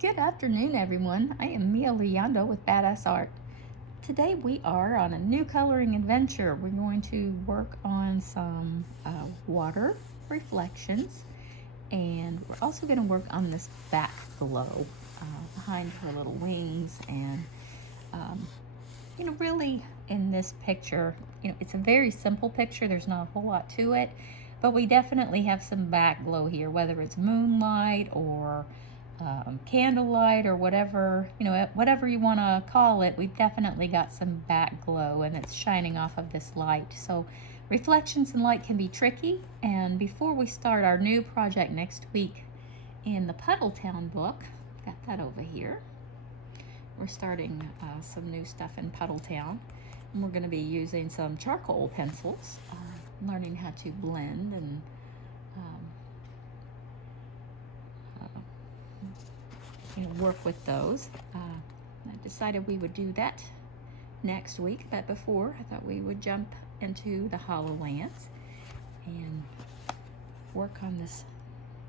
Good afternoon, everyone. I am Mia Leondo with BadA Art. Today we are on a new coloring adventure. We're going to work on some water reflections, and we're also going to work on this back glow behind her little wings. And really in this picture, it's a very simple picture. There's not a whole lot to it, but we definitely have some back glow here, whether it's moonlight or candlelight or whatever, whatever you want to call it. We've definitely got some back glow, and it's shining off of this light. So reflections and light can be tricky. And before we start our new project next week in the Puddletown book, got that over here. We're starting some new stuff in Puddletown, and we're going to be using some charcoal pencils, learning how to blend and work with those. I decided we would do that next week, but before I thought we would jump into the HoloLens and work on this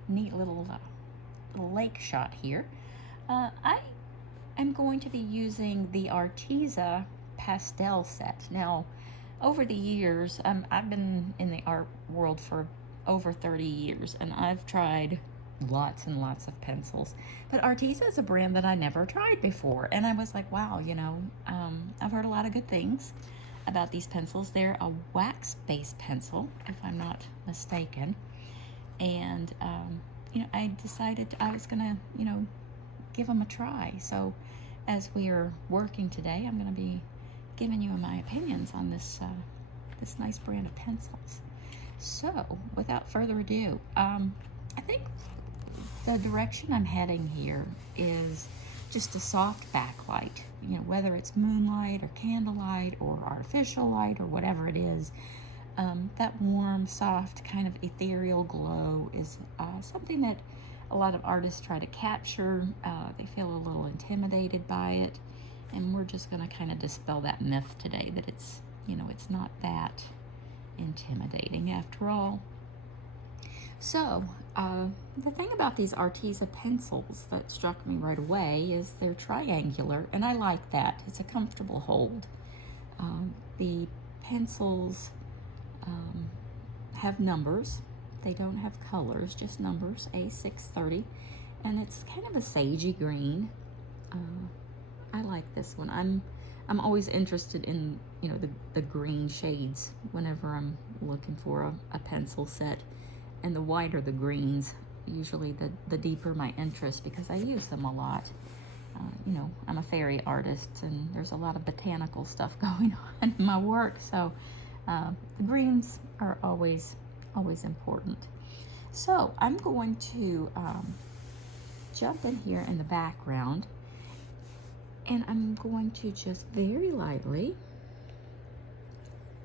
neat little lake shot here. I am going to be using the Arteza pastel set. Now, over the years, I've been in the art world for over 30 years, and I've tried lots and lots of pencils, but Arteza is a brand that I never tried before, and I was like, wow, I've heard a lot of good things about these pencils. They're a wax-based pencil, if I'm not mistaken, and I decided I was gonna give them a try. So as we are working today, I'm gonna be giving you my opinions on this this nice brand of pencils. So without further ado, I think the direction I'm heading here is just a soft backlight, whether it's moonlight or candlelight or artificial light or whatever it is. That warm, soft, kind of ethereal glow is something that a lot of artists try to capture. They feel a little intimidated by it, and we're just going to kind of dispel that myth today that it's not that intimidating after all. So, the thing about these Arteza pencils that struck me right away is they're triangular, and I like that. It's a comfortable hold. The pencils have numbers. They don't have colors, just numbers, A630, and it's kind of a sagey green. I like this one. I'm always interested in, the green shades whenever I'm looking for a pencil set. And the whiter the greens, usually the deeper my interest, because I use them a lot. I'm a fairy artist, and there's a lot of botanical stuff going on in my work, so the greens are always important. So I'm going to jump in here in the background, and I'm going to just very lightly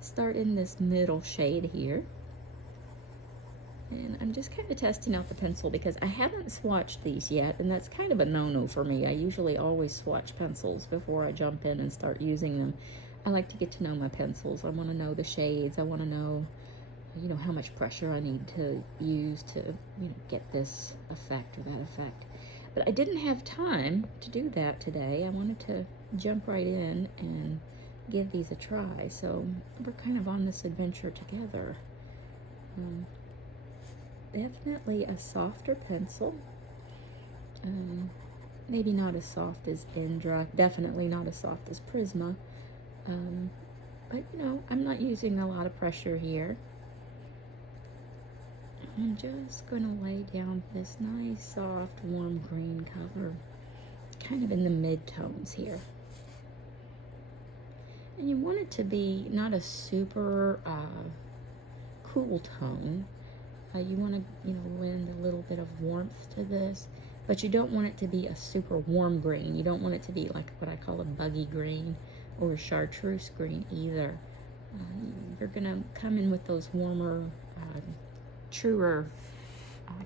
start in this middle shade here. And I'm just kind of testing out the pencil because I haven't swatched these yet, and that's kind of a no-no for me. I usually always swatch pencils before I jump in and start using them. I like to get to know my pencils. I want to know the shades. I want to know, how much pressure I need to use to, get this effect or that effect. But I didn't have time to do that today. I wanted to jump right in and give these a try. So we're kind of on this adventure together. Definitely a softer pencil. Maybe not as soft as Indra, definitely not as soft as Prisma. But I'm not using a lot of pressure here. I'm just gonna lay down this nice, soft, warm green color, kind of in the mid-tones here. And you want it to be not a super cool tone. You want to, lend a little bit of warmth to this, but you don't want it to be a super warm green. You don't want it to be like what I call a buggy green or a chartreuse green either. You're gonna come in with those warmer, truer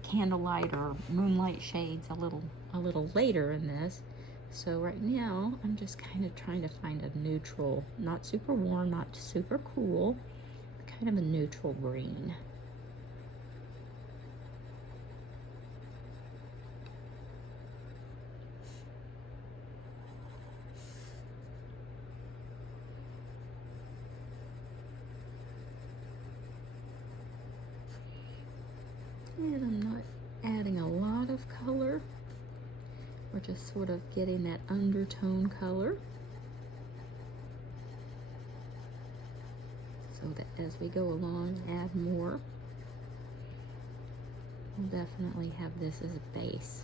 candlelight or moonlight shades a little later in this. So right now, I'm just kind of trying to find a neutral, not super warm, not super cool, kind of a neutral green. We're just sort of getting that undertone color, so that as we go along, add more. We'll definitely have this as a base.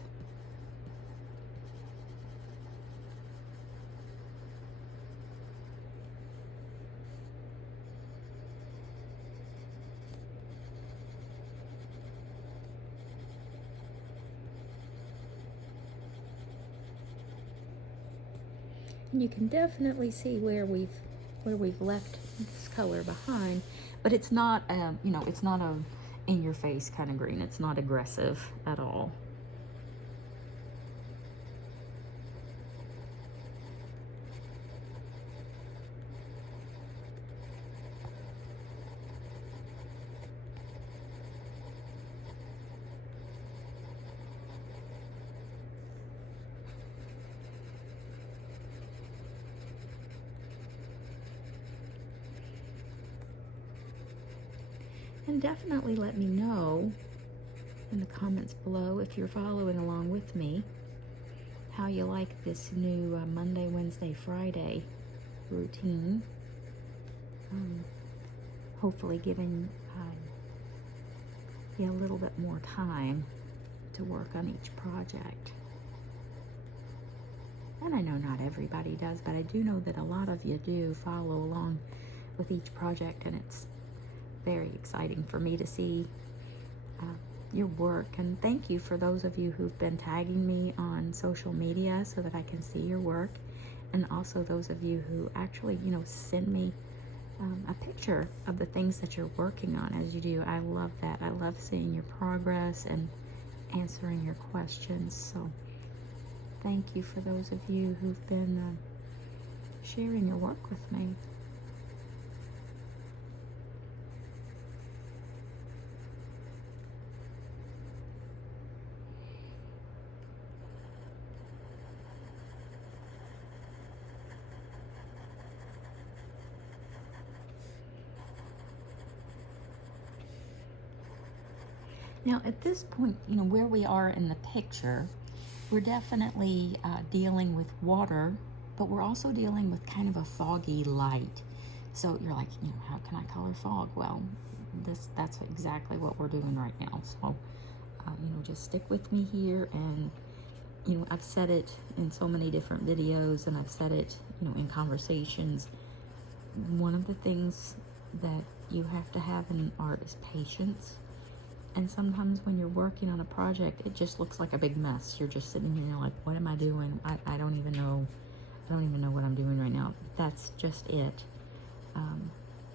And you can definitely see where we've left this color behind, but it's not you know, it's not a in your face kind of green. It's not aggressive at all. And definitely let me know in the comments below, if you're following along with me, how you like this new Monday, Wednesday, Friday routine. Hopefully giving you a little bit more time to work on each project. And I know not everybody does, but I do know that a lot of you do follow along with each project, and it's very exciting for me to see your work. And thank you for those of you who've been tagging me on social media so that I can see your work, and also those of you who actually, you know, send me a picture of the things that you're working on as you do. I love that. I love seeing your progress and answering your questions. So thank you for those of you who've been sharing your work with me. Now at this point, you know, where we are in the picture, we're definitely dealing with water, but we're also dealing with kind of a foggy light. So you're like, you know, how can I color fog? Well, that's exactly what we're doing right now. So, you know, just stick with me here. And, you know, I've said it in so many different videos, and I've said it, you know, in conversations. One of the things that you have to have in art is patience. And sometimes when you're working on a project, it just looks like a big mess. You're just sitting here and you're like, what am I doing? I don't even know. I don't even know what I'm doing right now. That's just it.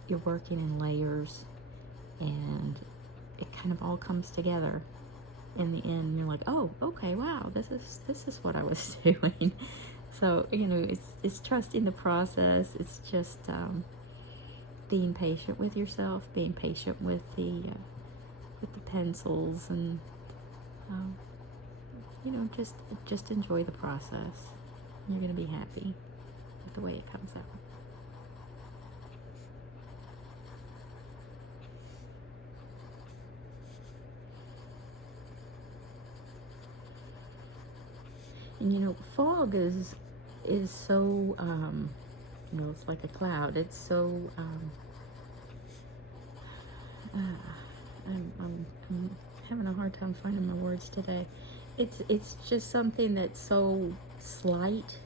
You're working in layers, and it kind of all comes together in the end. You're like, oh, okay, wow, this is what I was doing. So, you know, it's trusting the process. It's just being patient with yourself, being patient with the pencils, and you know, just enjoy the process. You're gonna be happy with the way it comes out. And you know, fog is so you know, it's like a cloud. It's so I'm having a hard time finding my words today. It's just something that's so slight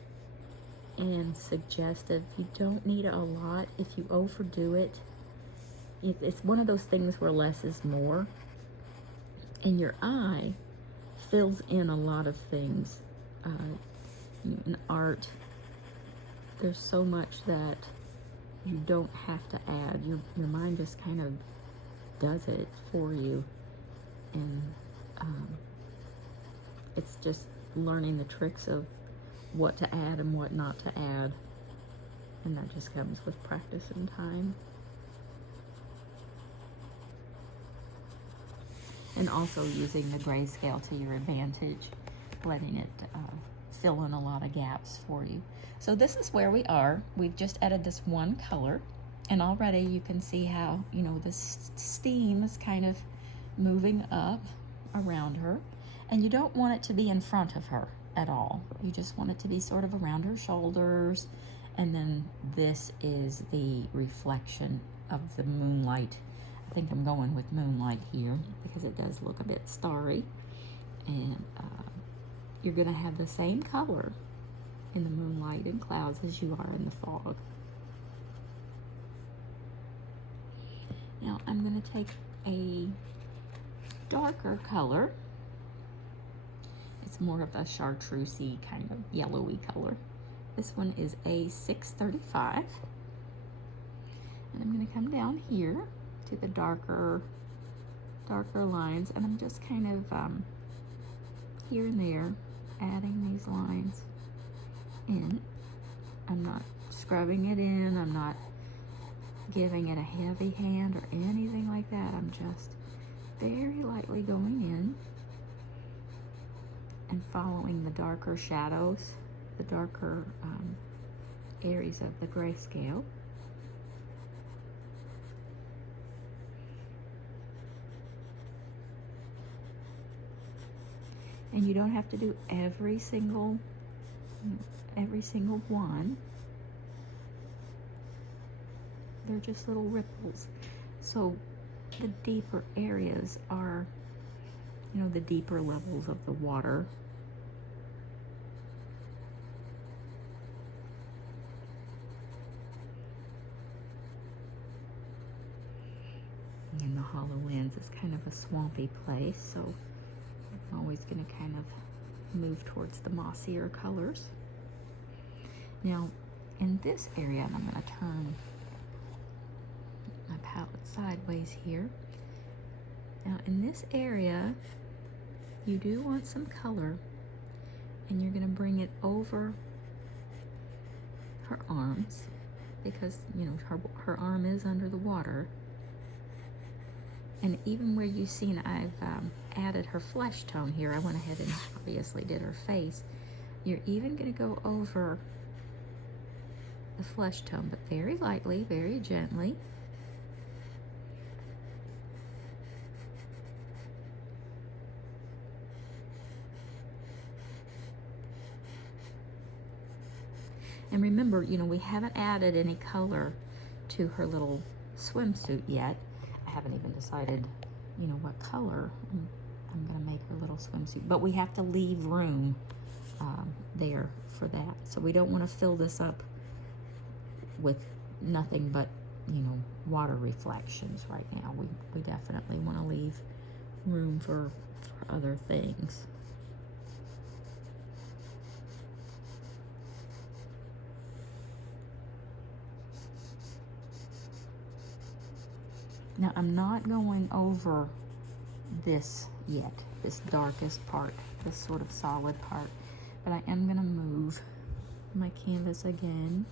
and suggestive. You don't need a lot. If you overdo it, it's one of those things where less is more. And your eye fills in a lot of things. In art, there's so much that you don't have to add. Your mind just kind of does it for you. And it's just learning the tricks of what to add and what not to add. And that just comes with practice and time. And also using the grayscale to your advantage, letting it fill in a lot of gaps for you. So this is where we are. We've just added this one color, and already you can see how, you know, this steam is kind of moving up around her. And you don't want it to be in front of her at all. You just want it to be sort of around her shoulders. And then this is the reflection of the moonlight. I think I'm going with moonlight here because it does look a bit starry. And you're going to have the same color in the moonlight and clouds as you are in the fog. Now I'm going to take a darker color. It's more of a chartreusey kind of yellowy color. This one is a 635. And I'm going to come down here to the darker lines, and I'm just kind of here and there adding these lines in. I'm not scrubbing it in. I'm not giving it a heavy hand or anything like that. I'm just very lightly going in and following the darker shadows, the darker areas of the grayscale. And you don't have to do every single one. They're just little ripples. So the deeper areas are, you know, the deeper levels of the water. And the HoloLens is kind of a swampy place, so I'm always going to kind of move towards the mossier colors. Now, in this area, and I'm going to turn my palette sideways here. Now, in this area, you do want some color, and you're going to bring it over her arms because, you know, her arm is under the water. And even where you've seen I've added her flesh tone here, I went ahead and obviously did her face. You're even going to go over the flesh tone, but very lightly, very gently. And remember, you know, we haven't added any color to her little swimsuit yet. I haven't even decided, you know, what color I'm going to make her little swimsuit. But we have to leave room there for that. So we don't want to fill this up with nothing but, you know, water reflections right now. We definitely want to leave room for other things. Now, I'm not going over this yet, this darkest part, this sort of solid part, but I am going to move my canvas again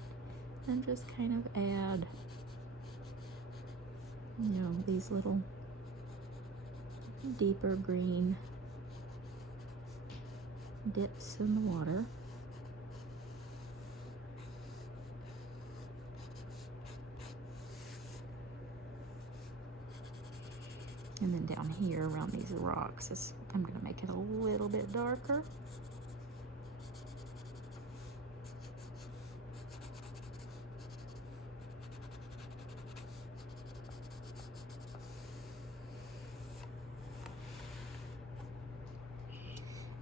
and just kind of add, you know, these little deeper green dips in the water. And then down here around these rocks, I'm going to make it a little bit darker.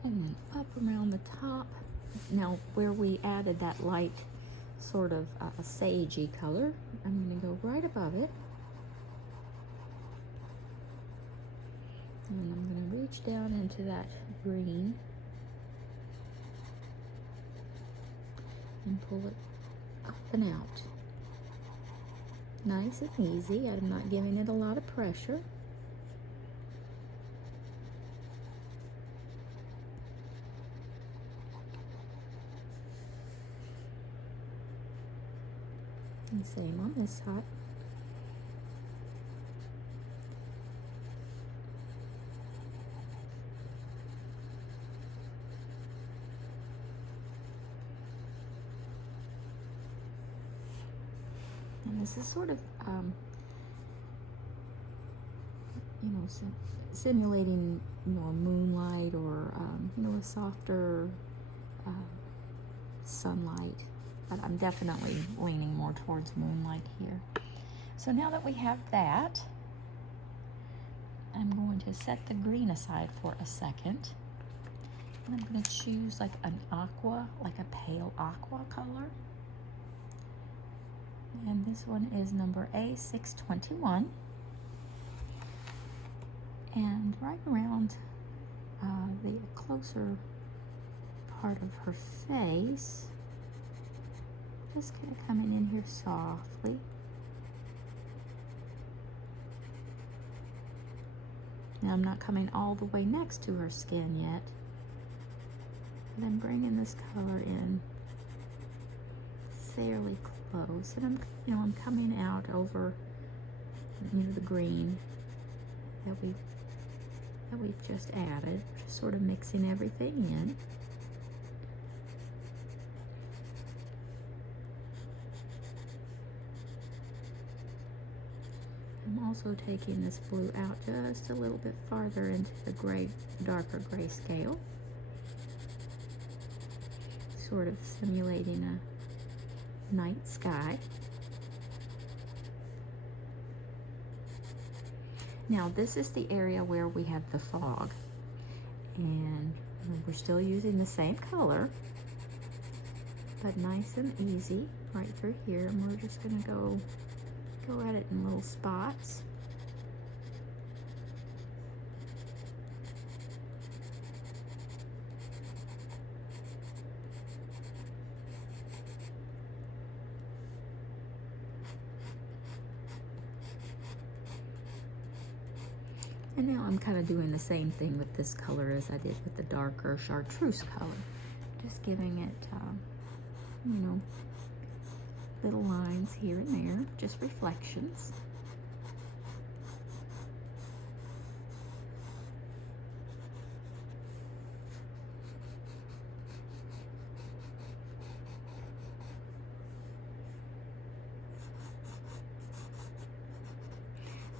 And then up around the top. Now, where we added that light sort of a sagey color, I'm going to go right above it. And I'm going to reach down into that green and pull it up and out. Nice and easy. I'm not giving it a lot of pressure. And same on this side. And this is sort of, you know, simulating, a moonlight or, a softer sunlight. But I'm definitely leaning more towards moonlight here. So now that we have that, I'm going to set the green aside for a second. And I'm going to choose like an aqua, like a pale aqua color. And this one is number A621. And right around the closer part of her face, just kind of coming in here softly. Now I'm not coming all the way next to her skin yet, but I'm bringing this color in fairly close, and I'm coming out over, the green that we've just added, just sort of mixing everything in. I'm also taking this blue out just a little bit farther into the darker gray scale, sort of simulating a night sky. Now this is the area where we have the fog, and we're still using the same color, but nice and easy right through here, and we're just going to go at it in little spots. And now I'm kind of doing the same thing with this color as I did with the darker chartreuse color. Just giving it, little lines here and there, just reflections.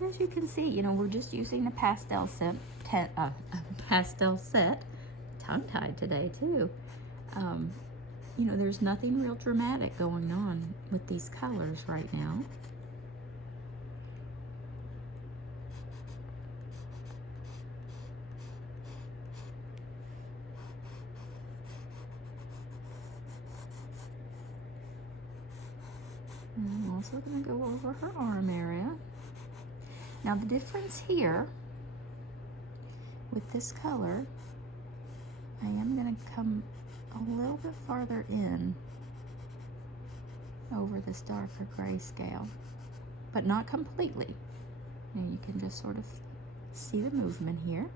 As you can see, we're just using the pastel set, tongue-tied today too. There's nothing real dramatic going on with these colors right now. And I'm also going to go over her arm area. Now the difference here with this color, I am going to come a little bit farther in over this darker grayscale, but not completely. And you can just sort of see the movement here.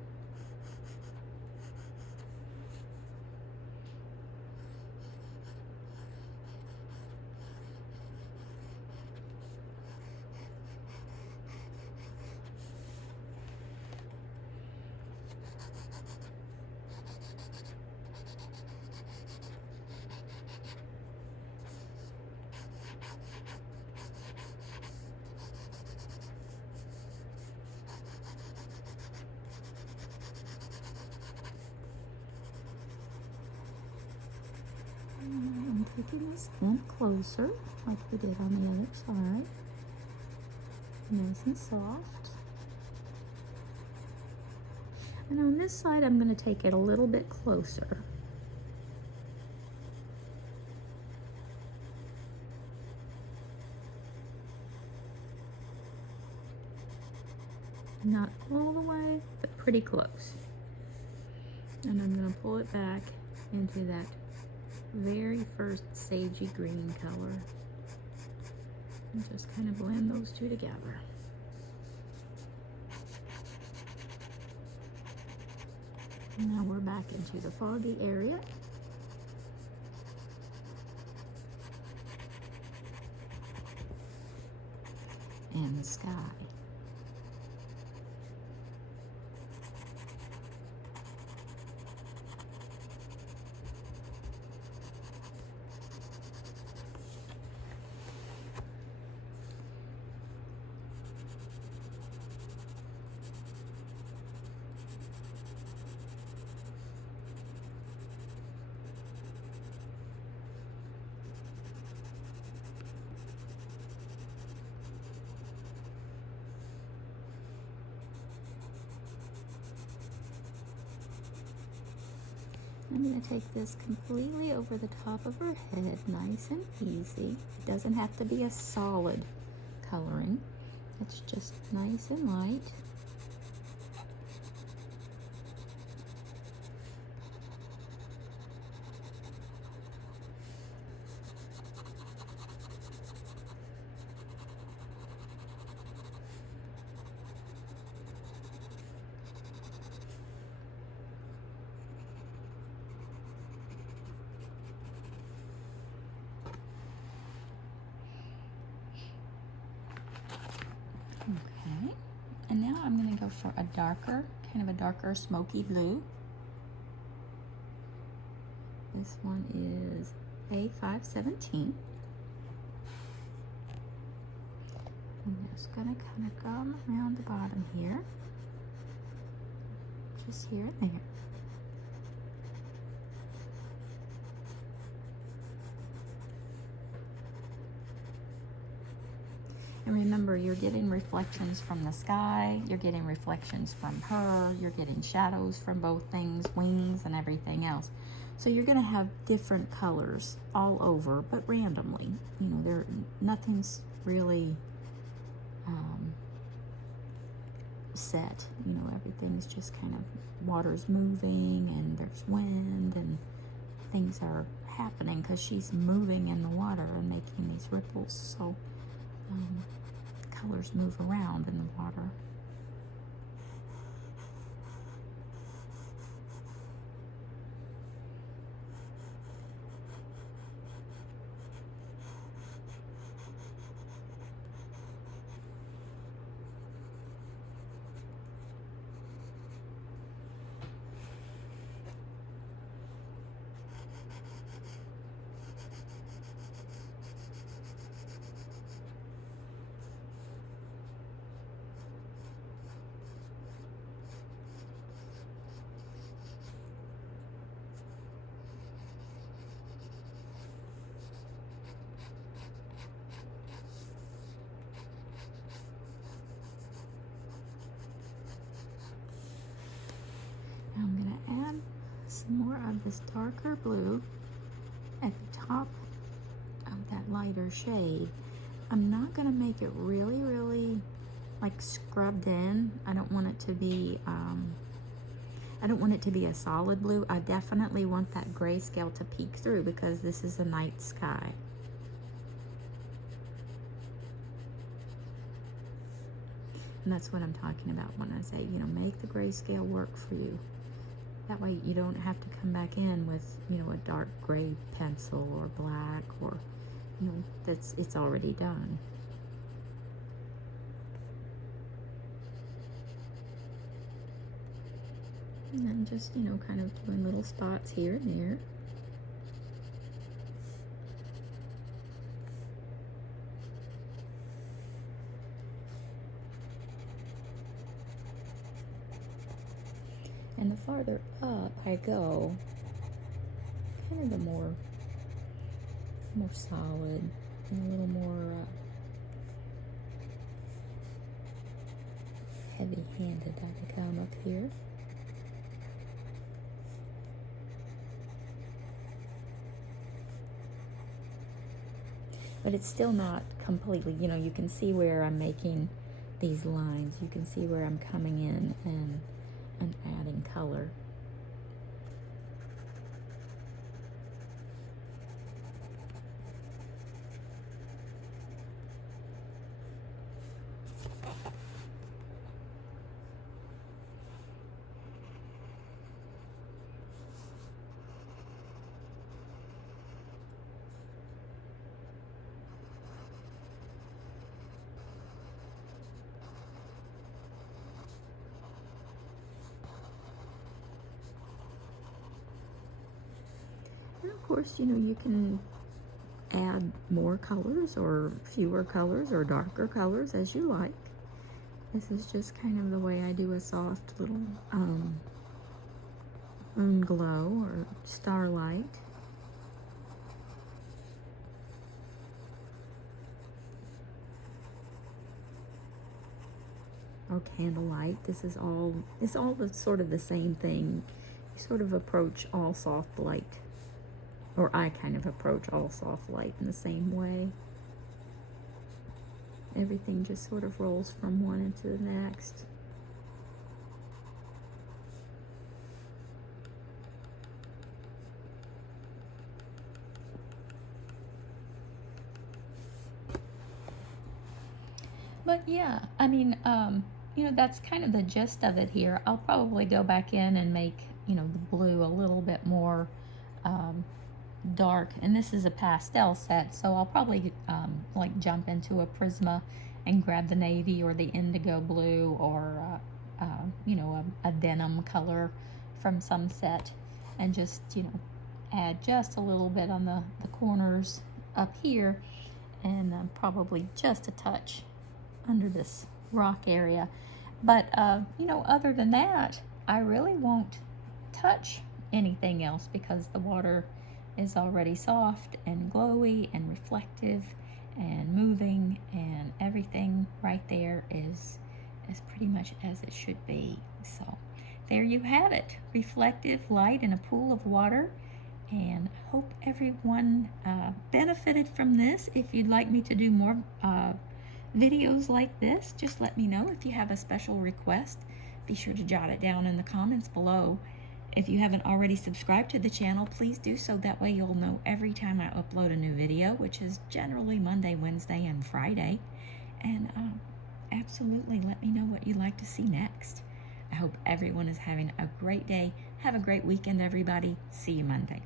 I'm taking this in closer, like we did on the other side. Nice and soft. And on this side, I'm going to take it a little bit closer. Not all the way, but pretty close. And I'm going to pull it back into that very first sagey green color. And just kind of blend those two together. And now we're back into the foggy area. And the sky. I'm going to take this completely over the top of her head, nice and easy. It doesn't have to be a solid coloring. It's just nice and light. Okay, and now I'm going to go for a darker, kind of a darker smoky blue. This one is A517. I'm just going to kind of come around the bottom here, just here and there. And remember, you're getting reflections from the sky, you're getting reflections from her, you're getting shadows from both things, wings and everything else. So you're going to have different colors all over, but randomly. You know, nothing's really set. You know, everything's just kind of, water's moving and there's wind and things are happening because she's moving in the water and making these ripples. So colors move around in the water. I'm going to add some more of this darker blue at the top of that lighter shade. I'm not going to make it really, really like scrubbed in. I don't want it to be a solid blue. I definitely want that grayscale to peek through because this is a night sky. And that's what I'm talking about when I say, you know, make the grayscale work for you. That way you don't have to come back in with, you know, a dark gray pencil or black or, you know, it's already done. And then just, you know, kind of doing little spots here and there. And the farther up I go, kind of the more solid and a little more heavy-handed I become up here. But it's still not completely, you know, you can see where I'm making these lines. You can see where I'm coming in and adding color. And of course, you know, you can add more colors or fewer colors or darker colors as you like. This is just kind of the way I do a soft little moon glow or starlight. Or candlelight. It's all sort of the same thing. sort of approach all soft light, or I kind of approach all soft light in the same way. Everything just sort of rolls from one into the next. But yeah, I mean, you know, that's kind of the gist of it here. I'll probably go back in and make, you know, the blue a little bit more dark. And this is a pastel set, so I'll probably like jump into a Prisma and grab the navy or the indigo blue, or you know, a denim color from some set, and just, you know, add just a little bit on the corners up here, and probably just a touch under this rock area. But you know, other than that, I really won't touch anything else because the water is already soft and glowy and reflective and moving, and everything right there is pretty much as it should be. So there you have it, reflective light in a pool of water. And I hope everyone benefited from this. If you'd like me to do more videos like this, just let me know. If you have a special request, be sure to jot it down in the comments below. If you haven't already subscribed to the channel, please do so. That way you'll know every time I upload a new video, which is generally Monday, Wednesday, and Friday. And absolutely let me know what you'd like to see next. I hope everyone is having a great day. Have a great weekend, everybody. See you Monday.